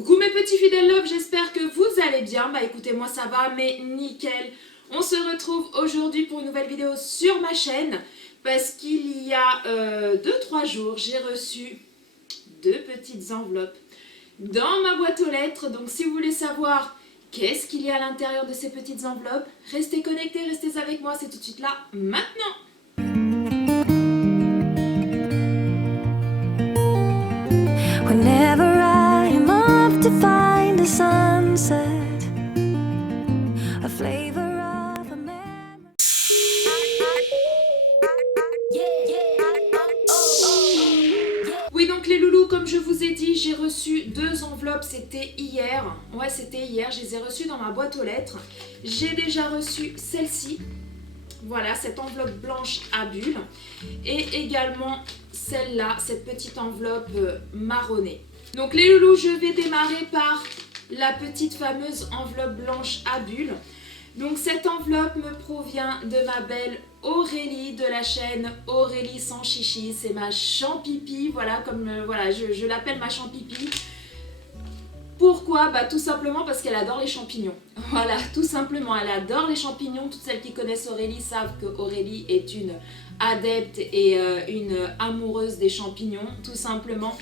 Coucou mes petits fidèles love, j'espère que vous allez bien. Bah écoutez, moi ça va, mais nickel. On se retrouve aujourd'hui pour une nouvelle vidéo sur ma chaîne parce qu'il y a 2-3 jours, j'ai reçu 2 petites enveloppes dans ma boîte aux lettres. Donc si vous voulez savoir qu'est-ce qu'il y a à l'intérieur de ces petites enveloppes, restez connectés, restez avec moi, c'est tout de suite là, maintenant. Whenever I am off to find a sunset, a flavor of a memory. Oui, donc les loulous, comme je vous ai dit, j'ai reçu 2 enveloppes, c'était hier. Ouais, c'était hier, je les ai reçues dans ma boîte aux lettres. J'ai déjà reçu celle-ci. Voilà, cette enveloppe blanche à bulles. Et également celle-là, cette petite enveloppe marronnée. Donc les loulous, je vais démarrer par la petite fameuse enveloppe blanche à bulles. Donc cette enveloppe me provient de ma belle Aurélie de la chaîne Aurélie sans chichi. C'est ma champipi, voilà, voilà, je l'appelle ma champipi. Pourquoi? Bah tout simplement parce qu'elle adore les champignons. Voilà, tout simplement, elle adore les champignons. Toutes celles qui connaissent Aurélie savent que Aurélie est une adepte et une amoureuse des champignons, tout simplement.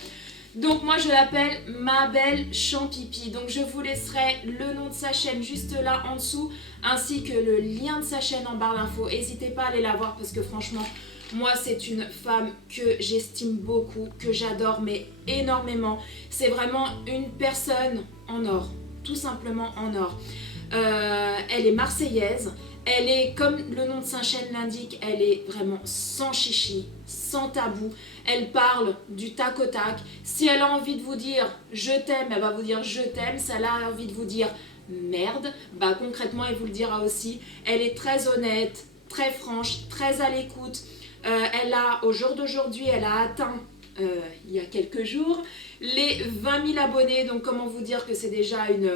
Donc moi je l'appelle ma belle champipi. Donc je vous laisserai le nom de sa chaîne juste là en dessous, ainsi que le lien de sa chaîne en barre d'infos. N'hésitez pas à aller la voir parce que franchement, moi c'est une femme que j'estime beaucoup, que j'adore mais énormément. C'est vraiment une personne en or, tout simplement en or. Elle est marseillaise. Elle est, comme le nom de sa chaîne l'indique, elle est vraiment sans chichi, sans tabou. Elle parle du tac au tac. Si elle a envie de vous dire « je t'aime », elle va vous dire « je t'aime ». Si elle a envie de vous dire « merde », bah concrètement, elle vous le dira aussi. Elle est très honnête, très franche, très à l'écoute. Elle a, au jour d'aujourd'hui, elle a atteint, il y a quelques jours, les 20 000 abonnés. Donc comment vous dire que c'est déjà une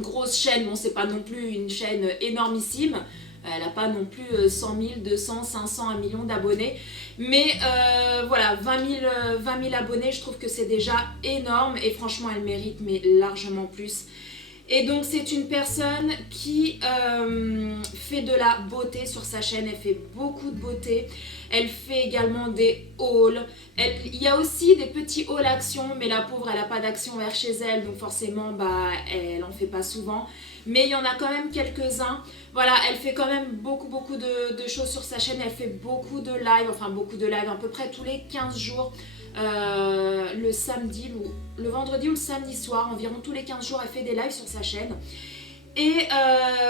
grosse chaîne. Bon, c'est pas non plus une chaîne énormissime. Elle n'a pas non plus 100 000, 200, 500, 1 million d'abonnés. Mais voilà, 20 000 abonnés, je trouve que c'est déjà énorme. Et franchement, elle mérite, mais largement plus. Et donc, c'est une personne qui fait de la beauté sur sa chaîne. Elle fait beaucoup de beauté. Elle fait également des hauls. Il y a aussi des petits hauls action, mais la pauvre, elle n'a pas d'action vers chez elle. Donc forcément, bah, elle n'en fait pas souvent. Mais il y en a quand même quelques-uns. Voilà, elle fait quand même beaucoup de choses sur sa chaîne. Elle fait beaucoup de live, enfin beaucoup de live, à peu près tous les 15 jours. Le samedi, le vendredi ou le samedi soir, environ tous les 15 jours, elle fait des lives sur sa chaîne. Et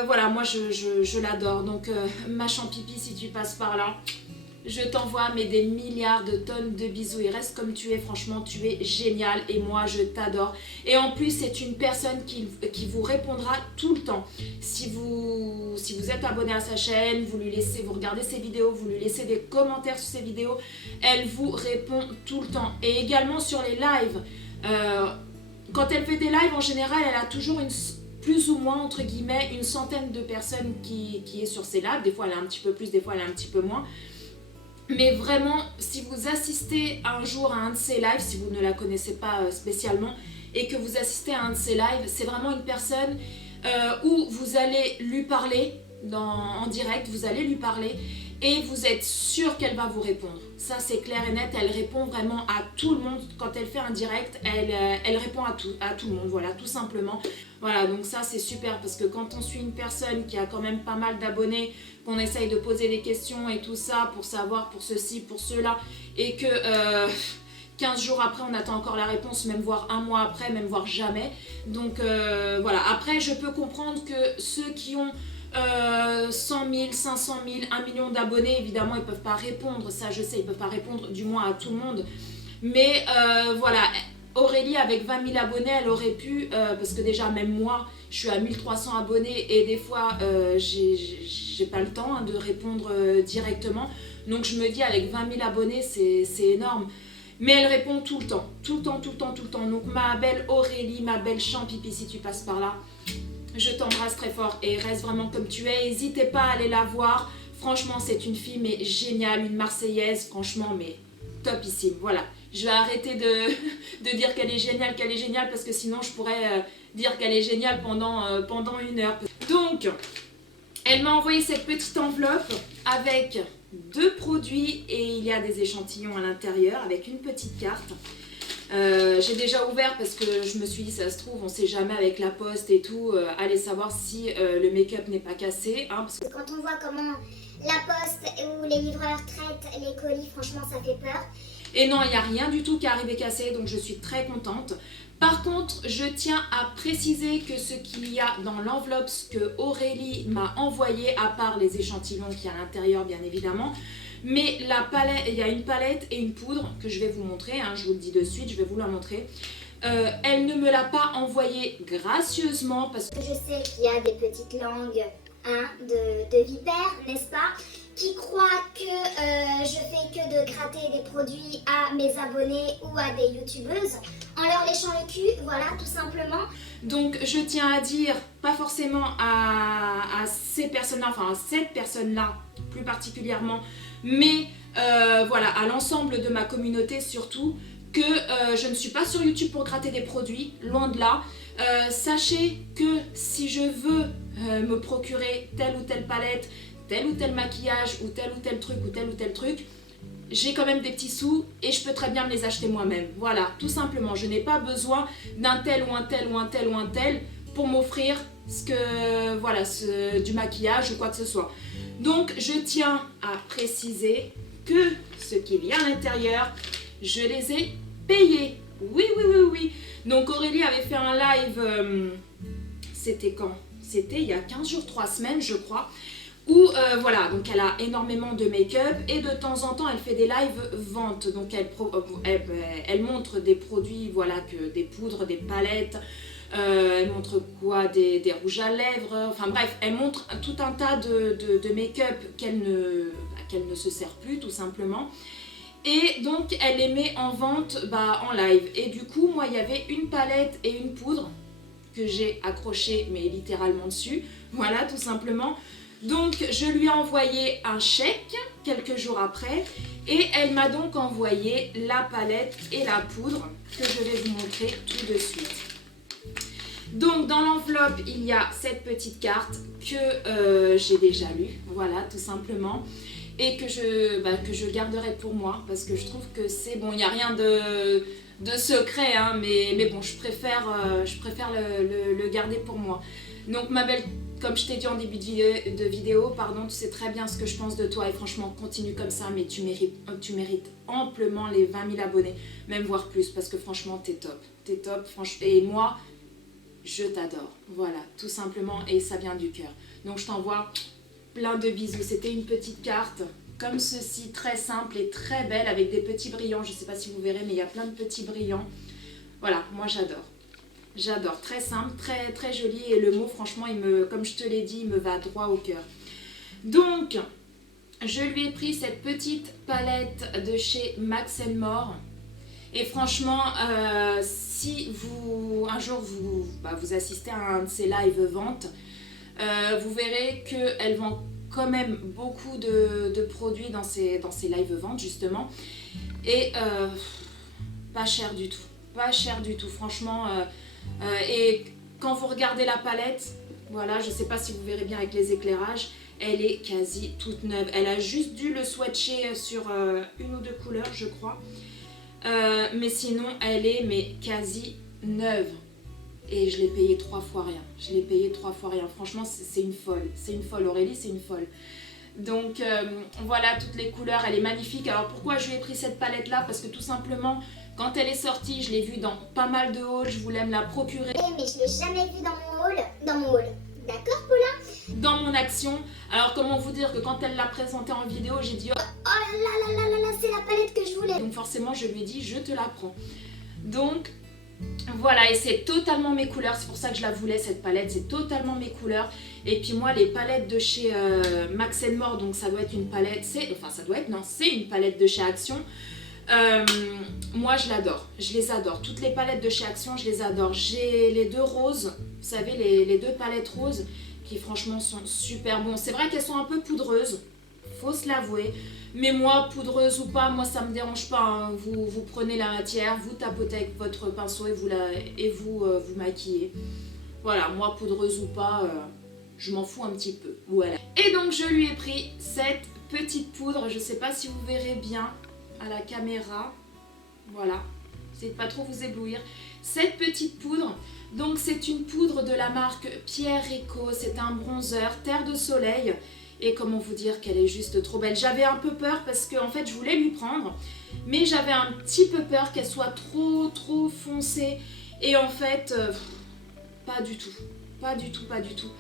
voilà, moi je l'adore. Donc ma champipi, si tu passes par là, je t'envoie mais des milliards de tonnes de bisous et reste comme tu es, franchement tu es génial et moi je t'adore. Et en plus c'est une personne qui vous répondra tout le temps. Si vous êtes abonné à sa chaîne, vous regardez ses vidéos, vous lui laissez des commentaires sur ses vidéos, elle vous répond tout le temps. Et également sur les lives, quand elle fait des lives en général, elle a toujours plus ou moins entre guillemets une centaine de personnes qui est sur ses lives. Des fois elle a un petit peu plus, des fois elle a un petit peu moins. Mais vraiment, si vous assistez un jour à un de ses lives, si vous ne la connaissez pas spécialement, et que vous assistez à un de ses lives, c'est vraiment une personne où vous allez lui parler en direct, vous allez lui parler et vous êtes sûr qu'elle va vous répondre. Ça c'est clair et net, elle répond vraiment à tout le monde. Quand elle fait un direct, elle répond à tout le monde, voilà, tout simplement. Voilà, donc ça c'est super parce que quand on suit une personne qui a quand même pas mal d'abonnés, qu'on essaye de poser des questions et tout ça pour savoir, pour ceci, pour cela, et que 15 jours après on attend encore la réponse, même voire un mois après, même voire jamais. Donc voilà, après je peux comprendre que ceux qui ont 100 000, 500 000, 1 million d'abonnés, évidemment ils peuvent pas répondre, ça je sais, ils peuvent pas répondre du moins à tout le monde. Mais voilà, Aurélie avec 20 000 abonnés, elle aurait pu, parce que déjà même moi, je suis à 1300 abonnés et des fois j'ai pas le temps de répondre directement. Donc je me dis avec 20 000 abonnés c'est énorme. Mais elle répond tout le temps. Donc ma belle Aurélie, ma belle champipi, si tu passes par là, je t'embrasse très fort et reste vraiment comme tu es. N'hésitez pas à aller la voir. Franchement, c'est une fille mais géniale, une Marseillaise, franchement, mais topissime. Voilà, Je vais arrêter de dire qu'elle est géniale, parce que sinon je pourrais dire qu'elle est géniale pendant 1 heure. Donc, elle m'a envoyé cette petite enveloppe avec 2 produits et il y a des échantillons à l'intérieur avec une petite carte. J'ai déjà ouvert parce que je me suis dit, ça se trouve, on sait jamais avec la poste et tout, allez savoir si le make-up n'est pas cassé. Hein, parce que quand on voit comment la poste ou les livreurs traitent les colis, franchement, ça fait peur. Et non, il n'y a rien du tout qui est arrivé cassé, donc je suis très contente. Par contre, je tiens à préciser que ce qu'il y a dans l'enveloppe, ce que Aurélie m'a envoyé, à part les échantillons qu'il y a à l'intérieur, bien évidemment, mais la palette, il y a une palette et une poudre que je vais vous montrer, hein, je vous le dis de suite, je vais vous la montrer. Elle ne me l'a pas envoyée gracieusement parce que je sais qu'il y a des petites langues de vipères, n'est-ce pas, qui croient que je fais que de gratter des produits à mes abonnés ou à des youtubeuses en leur léchant le cul, voilà, tout simplement. Donc je tiens à dire, pas forcément à ces personnes-là, enfin à cette personne-là plus particulièrement, mais voilà, à l'ensemble de ma communauté surtout, que je ne suis pas sur YouTube pour gratter des produits, loin de là. Sachez que si je veux me procurer telle ou telle palette, tel ou tel maquillage ou tel truc, j'ai quand même des petits sous et je peux très bien me les acheter moi-même. Voilà, tout simplement, je n'ai pas besoin d'un tel ou un tel pour m'offrir du maquillage ou quoi que ce soit. Donc je tiens à préciser que ce qu'il y a à l'intérieur, je les ai payés. Oui. Donc Aurélie avait fait un live, c'était quand? C'était il y a 15 jours, 3 semaines je crois, où voilà, donc elle a énormément de make-up et de temps en temps elle fait des lives ventes. Donc elle montre des produits, voilà, que des poudres, des palettes, elle montre quoi, des rouges à lèvres, enfin bref, elle montre tout un tas de make-up qu'elle ne se sert plus tout simplement. Et donc elle les met en vente en live. Et du coup, moi il y avait une palette et une poudre que j'ai accrochée mais littéralement dessus, voilà, tout simplement. Donc je lui ai envoyé un chèque quelques jours après et elle m'a donc envoyé la palette et la poudre que je vais vous montrer tout de suite. Donc dans l'enveloppe il y a cette petite carte que j'ai déjà lue, voilà, tout simplement, et que je garderai pour moi parce que je trouve que c'est bon, il n'y a rien de secret, hein, mais bon, je préfère le garder pour moi. Donc ma belle, comme je t'ai dit en début de vidéo, pardon, tu sais très bien ce que je pense de toi et franchement continue comme ça, mais tu mérites amplement les 20 000 abonnés, même voire plus, parce que franchement t'es top, franchement, et moi je t'adore, voilà, tout simplement, et ça vient du cœur. Donc je t'envoie plein de bisous. C'était une petite carte comme ceci, très simple et très belle, avec des petits brillants, je sais pas si vous verrez, mais il y a plein de petits brillants, voilà, moi j'adore, très simple, très très joli, et le mot franchement, comme je te l'ai dit, il me va droit au cœur. Donc je lui ai pris cette petite palette de chez Max & More. Et franchement, si un jour vous assistez à un de ces live ventes, vous verrez qu'elle vend quand même beaucoup de produits dans ces live ventes justement. Et pas cher du tout, franchement. Et quand vous regardez la palette, voilà, je ne sais pas si vous verrez bien avec les éclairages, elle est quasi toute neuve. Elle a juste dû le swatcher sur une ou deux couleurs, je crois. Mais sinon, elle est quasi neuve. Et je l'ai payé 3 fois rien. Franchement, c'est une folle. Aurélie, c'est une folle. Donc voilà, toutes les couleurs, elle est magnifique. Alors pourquoi je lui ai pris cette palette là? Parce que tout simplement, quand elle est sortie, je l'ai vue dans pas mal de hauls, je voulais me la procurer. Mais je l'ai jamais vue dans mon haul. D'accord, Paula? Dans mon action. Alors comment vous dire que quand elle l'a présentée en vidéo, j'ai dit oh là, c'est la palette que je voulais. Donc forcément, je lui ai dit, je te la prends. Donc voilà, et c'est totalement mes couleurs, c'est pour ça que je la voulais cette palette, c'est totalement mes couleurs. Et puis moi les palettes de chez Max & More, donc ça doit être une palette, c'est une palette de chez Action. Moi je les adore, toutes les palettes de chez Action je les adore. J'ai les 2 roses, vous savez les 2 palettes roses qui franchement sont super bons. C'est vrai qu'elles sont un peu poudreuses, faut se l'avouer, Mais moi, poudreuse ou pas, moi ça me dérange pas. Hein. Vous prenez la matière, vous tapotez avec votre pinceau et vous maquillez. Voilà, moi poudreuse ou pas, je m'en fous un petit peu. Voilà. Et donc je lui ai pris cette petite poudre. Je sais pas si vous verrez bien à la caméra. Voilà. Essayez de pas trop vous éblouir. Cette petite poudre, donc c'est une poudre de la marque Pierre Rico. C'est un bronzer terre de soleil. Et comment vous dire qu'elle est juste trop belle. J'avais un peu peur parce que en fait je voulais lui prendre, mais j'avais un petit peu peur qu'elle soit trop foncée. Et en fait, pas du tout. Pas du tout.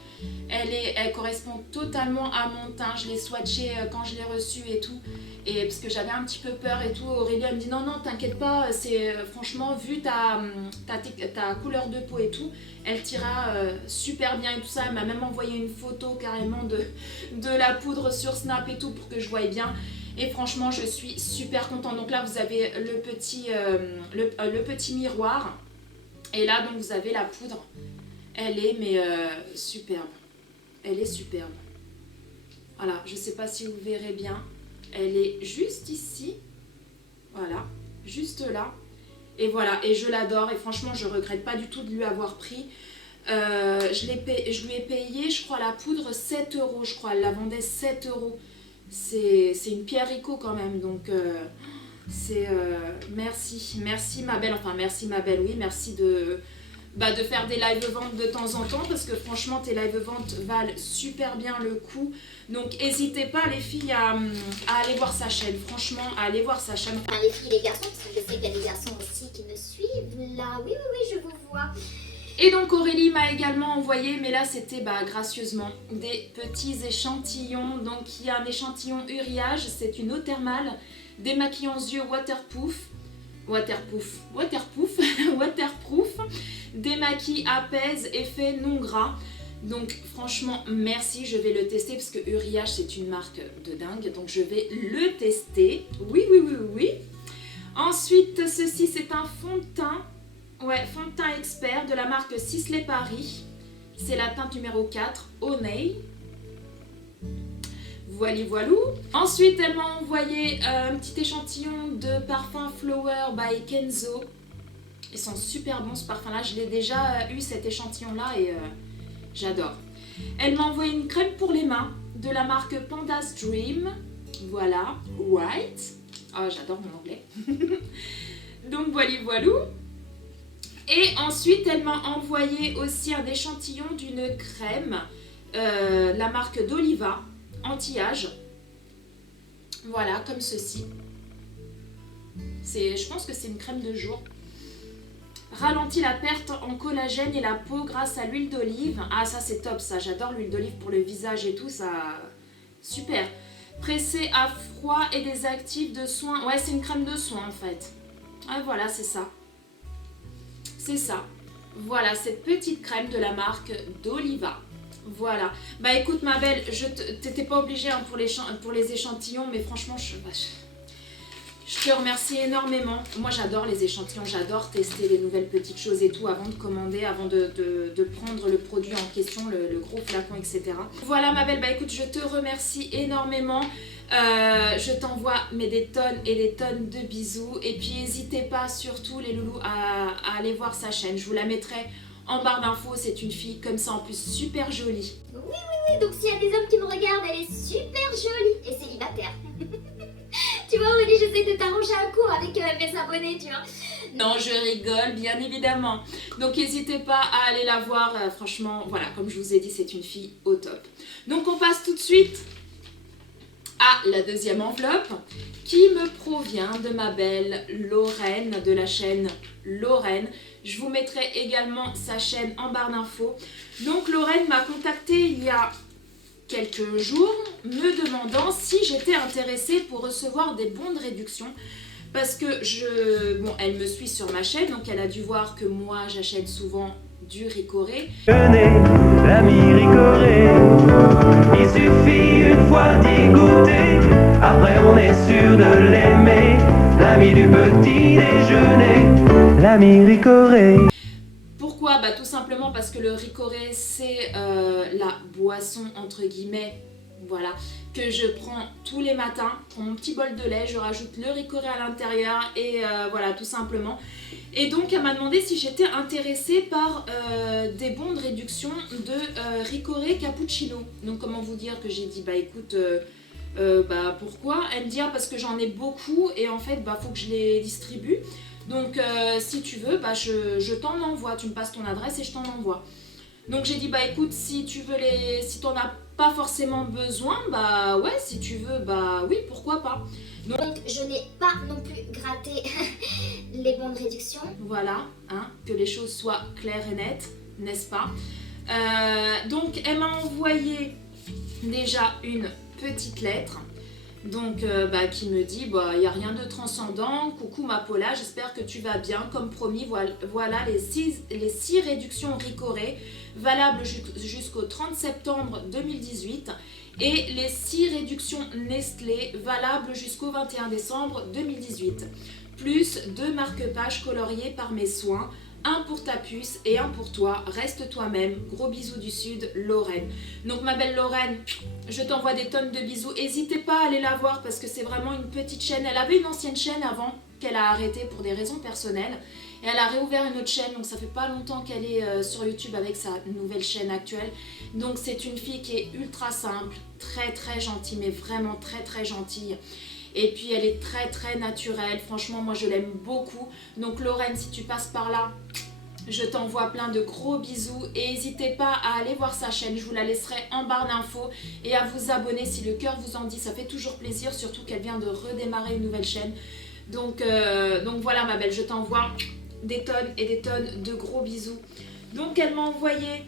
Elle correspond totalement à mon teint. Je l'ai swatché quand je l'ai reçue et tout. Et parce que j'avais un petit peu peur et tout. Aurélie elle me dit non t'inquiète pas. C'est franchement vu ta couleur de peau et tout, elle t'ira super bien et tout ça. Elle m'a même envoyé une photo carrément de la poudre sur Snap et tout pour que je voie bien. Et franchement je suis super contente. Donc là vous avez le petit miroir. Et là donc vous avez la poudre. Elle est superbe. Elle est superbe. Voilà, je sais pas si vous verrez bien. Elle est juste ici. Voilà, juste là. Et voilà, et je l'adore. Et franchement, je regrette pas du tout de lui avoir pris. Je lui ai payé, je crois, la poudre 7 €. Je crois, elle la vendait 7 €. C'est une Pierre Rico quand même. Donc, merci ma belle. Enfin, merci ma belle, oui. Merci de faire des live ventes de temps en temps parce que franchement tes live ventes valent super bien le coup. Donc n'hésitez pas les filles à aller voir sa chaîne, franchement à aller voir sa chaîne. Enfin, les filles et les garçons, parce que je sais qu'il y a des garçons aussi qui me suivent là. Oui, je vous vois. Et donc Aurélie m'a également envoyé, mais là c'était gracieusement, des petits échantillons. Donc il y a un échantillon Uriage, c'est une eau thermale démaquillant yeux waterproof, démaquille, apaise, effet non gras. Donc franchement merci, je vais le tester parce que Uriage c'est une marque de dingue, donc je vais le tester. Oui. Ensuite ceci c'est un fond de teint, fond de teint expert de la marque Sisley Paris. C'est la teinte numéro 4, Honey. Voilou. Ensuite, elle m'a envoyé un petit échantillon de parfum Flower by Kenzo. Ils sont super bons ce parfum-là. Je l'ai déjà eu cet échantillon-là et j'adore. Elle m'a envoyé une crème pour les mains de la marque Panda's Dream. Voilà, white. Oh, j'adore mon anglais. Donc voilou. Et ensuite, elle m'a envoyé aussi un échantillon d'une crème, la marque d'Oliva. Anti-âge, voilà, comme ceci. Je pense que c'est une crème de jour. Ralentit la perte en collagène et la peau grâce à l'huile d'olive. Ah ça c'est top ça, j'adore l'huile d'olive pour le visage et tout, ça super. Pressé à froid et désactive de soins. Ouais, c'est une crème de soins en fait. Ah voilà, c'est ça. C'est ça. Voilà, cette petite crème de la marque d'Oliva. Voilà. Bah écoute ma belle, t'étais pas obligée hein, pour les échantillons, mais franchement je te remercie énormément. Moi j'adore les échantillons, j'adore tester les nouvelles petites choses et tout avant de commander, avant de prendre le produit en question, le gros flacon, etc. Voilà ma belle, bah écoute, je te remercie énormément. Je t'envoie des tonnes et des tonnes de bisous. Et puis n'hésitez pas surtout les loulous à aller voir sa chaîne. Je vous la mettrai en barre d'infos, c'est une fille comme ça en plus super jolie. Oui, donc s'il y a des hommes qui me regardent, elle est super jolie et célibataire. Tu vois Aurélie, j'essaie de t'arranger un coup avec mes abonnés, tu vois. Non, je rigole, bien évidemment. Donc n'hésitez pas à aller la voir, franchement, voilà, comme je vous ai dit, c'est une fille au top. Donc on passe tout de suite à la deuxième enveloppe qui me provient de ma belle Lorraine, de la chaîne Lorraine. Je vous mettrai également sa chaîne en barre d'infos. Donc Lorraine m'a contactée il y a quelques jours me demandant si j'étais intéressée pour recevoir des bons de réduction. Parce que elle me suit sur ma chaîne, donc elle a dû voir que moi j'achète souvent du Ricoré. Tenez, l'ami Ricoré, il suffit une fois d'y goûter, après on est sûr de l'aimer, l'ami du petit déjeuner, l'ami Ricoré. Pourquoi ? Bah tout simplement parce que le Ricoré c'est la boisson entre guillemets voilà, que je prends tous les matins. Pour mon petit bol de lait, je rajoute le ricoré à l'intérieur et voilà, tout simplement. Et donc elle m'a demandé si j'étais intéressée par des bons de réduction de ricoré cappuccino. Donc comment vous dire que j'ai dit bah écoute, bah pourquoi? Elle me dit ah, parce que j'en ai beaucoup et en fait bah faut que je les distribue. Donc si tu veux, bah je t'en envoie, tu me passes ton adresse et je t'en envoie. Donc j'ai dit bah écoute, si tu veux si t'en as pas forcément besoin, bah ouais, si tu veux, bah oui, pourquoi pas. Donc je n'ai pas non plus gratté les bons de réduction. Voilà, hein, que les choses soient claires et nettes, n'est-ce pas? Donc elle m'a envoyé déjà une petite lettre. Donc, qui me dit, il n'y a rien de transcendant, coucou ma Paula, j'espère que tu vas bien, comme promis, voilà les 6 réductions ricoré, valables jusqu'au 30 septembre 2018, et les 6 réductions Nestlé, valables jusqu'au 21 décembre 2018, plus 2 marque-pages coloriés par mes soins, un pour ta puce et un pour toi, reste toi-même, gros bisous du sud, Lorraine. Donc ma belle Lorraine, je t'envoie des tonnes de bisous, n'hésitez pas à aller la voir parce que c'est vraiment une petite chaîne, elle avait une ancienne chaîne avant qu'elle a arrêtée pour des raisons personnelles et elle a réouvert une autre chaîne, donc ça fait pas longtemps qu'elle est sur YouTube avec sa nouvelle chaîne actuelle. Donc c'est une fille qui est ultra simple, très très gentille, mais vraiment très très gentille. Et puis elle est très très naturelle, franchement moi je l'aime beaucoup. Donc Lorraine, si tu passes par là, je t'envoie plein de gros bisous. Et n'hésitez pas à aller voir sa chaîne, je vous la laisserai en barre d'infos. Et à vous abonner si le cœur vous en dit, ça fait toujours plaisir. Surtout qu'elle vient de redémarrer une nouvelle chaîne. Donc voilà ma belle, je t'envoie des tonnes et des tonnes de gros bisous. Donc elle m'a envoyé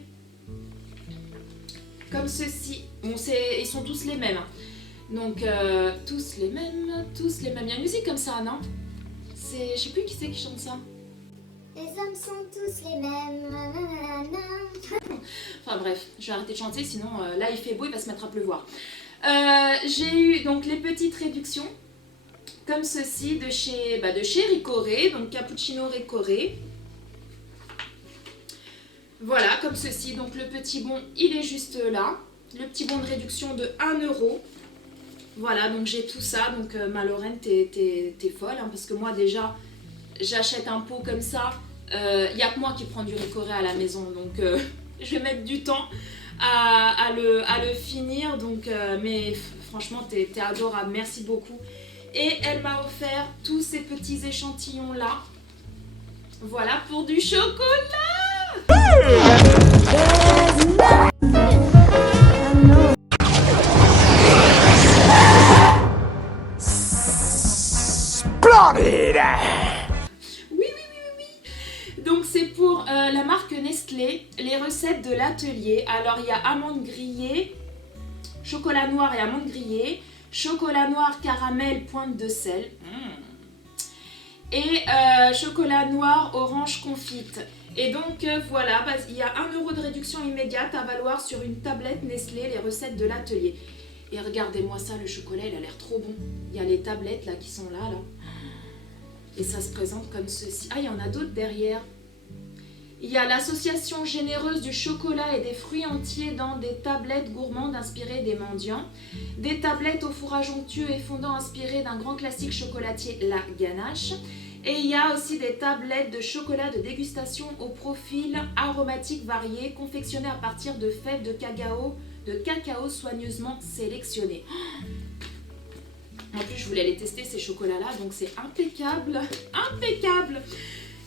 comme ceci. Bon, ils sont tous les mêmes. Donc, tous les mêmes. Il y a une musique comme ça, non? Je sais plus qui c'est qui chante ça. Les hommes sont tous les mêmes. Nanana. Enfin bref, je vais arrêter de chanter, sinon là il fait beau, il va se mettre à pleuvoir. J'ai eu donc les petites réductions, comme ceci, de chez Ricoré, donc cappuccino Ricoré. Voilà, comme ceci, donc le petit bon, il est juste là. Le petit bon de réduction de 1 €. Voilà, donc j'ai tout ça, donc ma Lorraine, t'es folle, hein, parce que moi déjà, j'achète un pot comme ça, il n'y a que moi qui prends du ricoré à la maison, donc je vais mettre du temps à le finir, donc, mais franchement, t'es adorable, merci beaucoup. Et elle m'a offert tous ces petits échantillons là, voilà, pour du chocolat. Oui. Donc c'est pour la marque Nestlé, les recettes de l'atelier. Alors il y a amandes grillées, chocolat noir et amandes grillées, chocolat noir caramel pointe de sel et chocolat noir orange confite. Et donc voilà, il y a 1 € de réduction immédiate à valoir sur une tablette Nestlé, les recettes de l'atelier. Et regardez-moi ça, le chocolat il a l'air trop bon. Il y a les tablettes là qui sont là. Et ça se présente comme ceci. Ah, il y en a d'autres derrière. Il y a l'association généreuse du chocolat et des fruits entiers dans des tablettes gourmandes inspirées des mendiants. Des tablettes au fourrage onctueux et fondant inspirées d'un grand classique chocolatier, la ganache. Et il y a aussi des tablettes de chocolat de dégustation au profil aromatique varié, confectionnées à partir de fèves de cacao soigneusement sélectionnées. En plus, je voulais les tester ces chocolats-là, donc c'est impeccable, impeccable.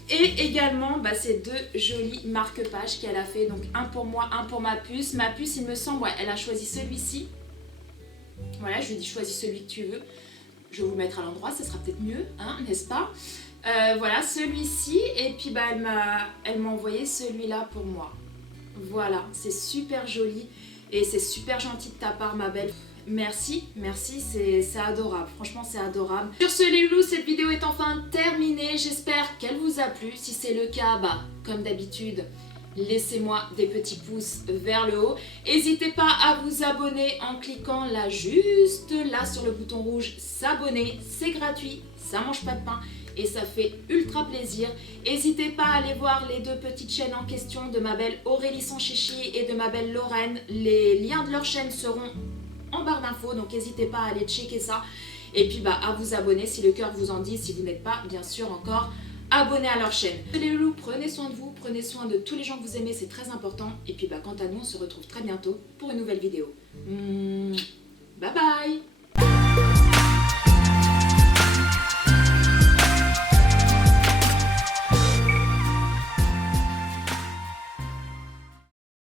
Et également, ces 2 jolis marque-pages qu'elle a fait, donc un pour moi, un pour ma puce. Ma puce, il me semble, ouais, elle a choisi celui-ci. Voilà, je lui ai dit choisis celui que tu veux. Je vais vous le mettre à l'endroit, ça sera peut-être mieux, hein, n'est-ce pas? Voilà, celui-ci, et puis elle m'a envoyé celui-là pour moi. Voilà, c'est super joli et c'est super gentil de ta part, ma belle. Merci, c'est adorable, franchement c'est adorable. Sur ce les loulous, cette vidéo est enfin terminée, j'espère qu'elle vous a plu. Si c'est le cas, comme d'habitude, laissez-moi des petits pouces vers le haut. N'hésitez pas à vous abonner en cliquant là, juste là sur le bouton rouge, s'abonner, c'est gratuit, ça mange pas de pain et ça fait ultra plaisir. N'hésitez pas à aller voir les 2 petites chaînes en question de ma belle Aurélie Sanchichi et de ma belle Lorraine. Les liens de leurs chaînes seront en barre d'infos, donc n'hésitez pas à aller checker ça. Et puis à vous abonner si le cœur vous en dit, si vous n'êtes pas bien sûr encore abonné à leur chaîne. Les loulous, prenez soin de vous, prenez soin de tous les gens que vous aimez, c'est très important. Et puis quant à nous, on se retrouve très bientôt pour une nouvelle vidéo. Bye bye.